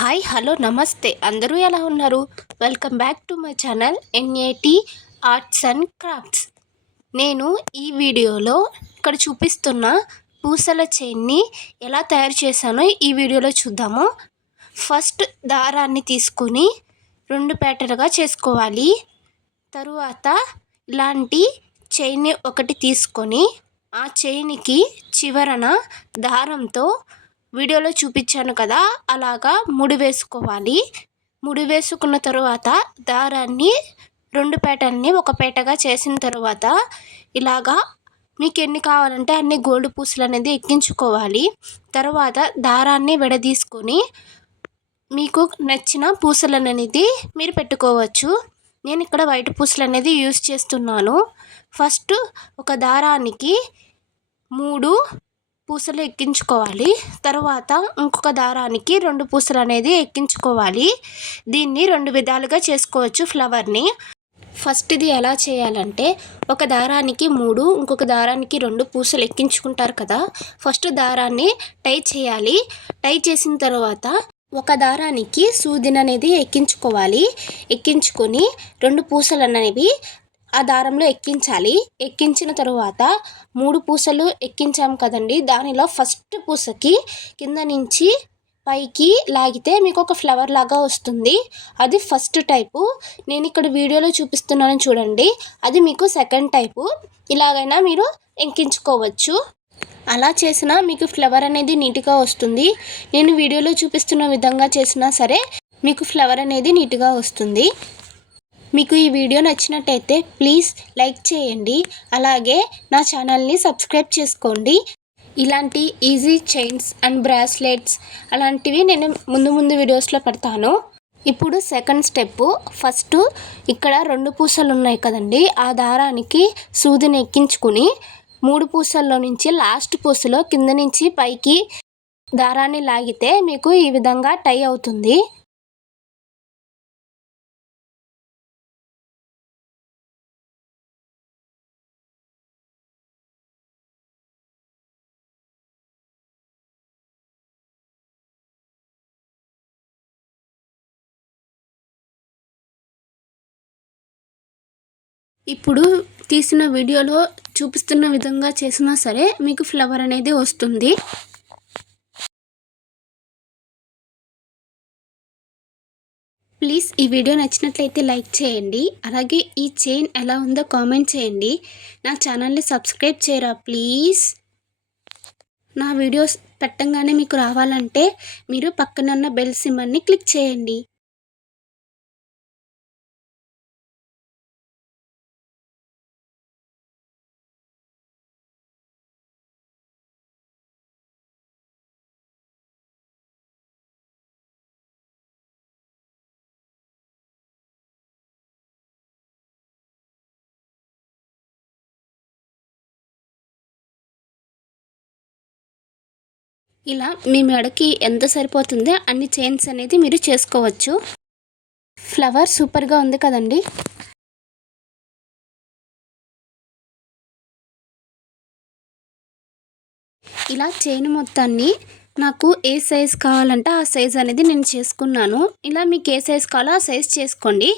Hi hello నమస్తే అందరూ ఎలా ఉన్నారు? Welcome back to my channel NAT arts and crafts. నేను ఈ వీడియోలో ఇక్కడ చూపిస్తున్న పూసల చైన్ని ఎలా తయారు చేశానో ఈ వీడియోలో చూద్దాము. ఫస్ట్ దారాన్ని తీసుకొని 2 పేటలుగా చేసుకోవాలి. తరువాత ఇలాంటి చైన్ని ఒకటి తీసుకొని ఆ చైన్కి చివరన దారంతో వీడియోలో చూపించాను కదా, అలాగా ముడి వేసుకోవాలి. ముడి వేసుకున్న తరువాత దారాన్ని 2 పేటల్ని ఒక పేటగా చేసిన తర్వాత ఇలాగా మీకు ఎన్ని కావాలంటే అన్ని గోల్డ్ పూసలు అనేది ఎక్కించుకోవాలి. తర్వాత దారాన్ని విడదీసుకొని మీకు నచ్చిన పూసలు అనేది మీరు పెట్టుకోవచ్చు. నేను ఇక్కడ వైట్ పూసలు అనేది యూస్ చేస్తున్నాను. ఫస్ట్ ఒక దారానికి 3 పూసలు ఎక్కించుకోవాలి. తర్వాత ఇంకొక దారానికి 2 పూసలు అనేది ఎక్కించుకోవాలి. దీన్ని 2 విధాలుగా చేసుకోవచ్చు ఫ్లవర్ని. ఫస్ట్ ఇది ఎలా చేయాలంటే, ఒక దారానికి 3 ఇంకొక దారానికి 2 పూసలు ఎక్కించుకుంటారు కదా, ఫస్ట్ దారాన్ని టై చేయాలి. టై చేసిన తర్వాత ఒక దారానికి సూదిని అనేది ఎక్కించుకోవాలి. ఎక్కించుకొని 2 పూసలు అనేవి ఆ దారంలో ఎక్కించాలి. ఎక్కించిన తరువాత 3 పూసలు ఎక్కించాం కదండి, దానిలో ఫస్ట్ పూసకి కింద నుంచి పైకి లాగితే మీకు ఒక ఫ్లవర్ లాగా వస్తుంది. అది ఫస్ట్ టైపు. నేను ఇక్కడ వీడియోలో చూపిస్తున్నాను చూడండి, అది మీకు సెకండ్ టైపు. ఇలాగైనా మీరు ఎక్కించుకోవచ్చు. అలా చేసినా మీకు ఫ్లవర్ అనేది నీట్గా వస్తుంది. నేను వీడియోలో చూపిస్తున్న విధంగా చేసినా సరే మీకు ఫ్లవర్ అనేది నీట్గా వస్తుంది. మీకు ఈ వీడియో నచ్చినట్టయితే ప్లీజ్ లైక్ చేయండి. అలాగే నా ఛానల్ని సబ్స్క్రైబ్ చేసుకోండి. ఇలాంటి ఈజీ చైన్స్ అండ్ బ్రాస్లెట్స్ అలాంటివి నేను ముందు వీడియోస్లో పెడతాను. ఇప్పుడు సెకండ్ స్టెప్. ఫస్ట్ ఇక్కడ 2 పూసలు ఉన్నాయి కదండి, ఆ దారానికి సూదిని ఎక్కించుకుని 3 పూసల్లో నుంచి లాస్ట్ పూసలో కింద నుంచి పైకి దారాన్ని లాగితే మీకు ఈ విధంగా టై అవుతుంది. ఇప్పుడు తీసిన వీడియోలో చూపిస్తున్న విధంగా చేసినా సరే మీకు ఫ్లవర్ అనేది వస్తుంది. ప్లీజ్ ఈ వీడియో నచ్చినట్లయితే లైక్ చేయండి. అలాగే ఈ చైన్ ఎలా ఉందో కామెంట్ చేయండి. నా ఛానల్ని సబ్స్క్రైబ్ చేయరా ప్లీజ్. నా వీడియోస్ పెట్టంగానే మీకు రావాలంటే మీరు పక్కనున్న బెల్ సింబల్ని క్లిక్ చేయండి. ఇలా మీ మెడకి ఎంత సరిపోతుందో అన్ని చైన్స్ అనేది మీరు చేసుకోవచ్చు. ఫ్లవర్ సూపర్గా ఉంది కదండి. ఇలా చైన్ మొత్తాన్ని నాకు ఏ సైజ్ కావాలంటే ఆ సైజ్ అనేది నేను చేసుకున్నాను. ఇలా మీకు ఏ సైజ్ కావాలో ఆ సైజ్ చేసుకోండి.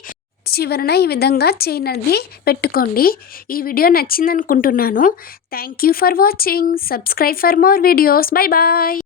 చివరన ఈ విధంగా చైన్ అనేది పెట్టుకోండి. ఈ వీడియో నచ్చింది అనుకుంటున్నాను. Thank you for watching. Subscribe for more videos. Bye bye.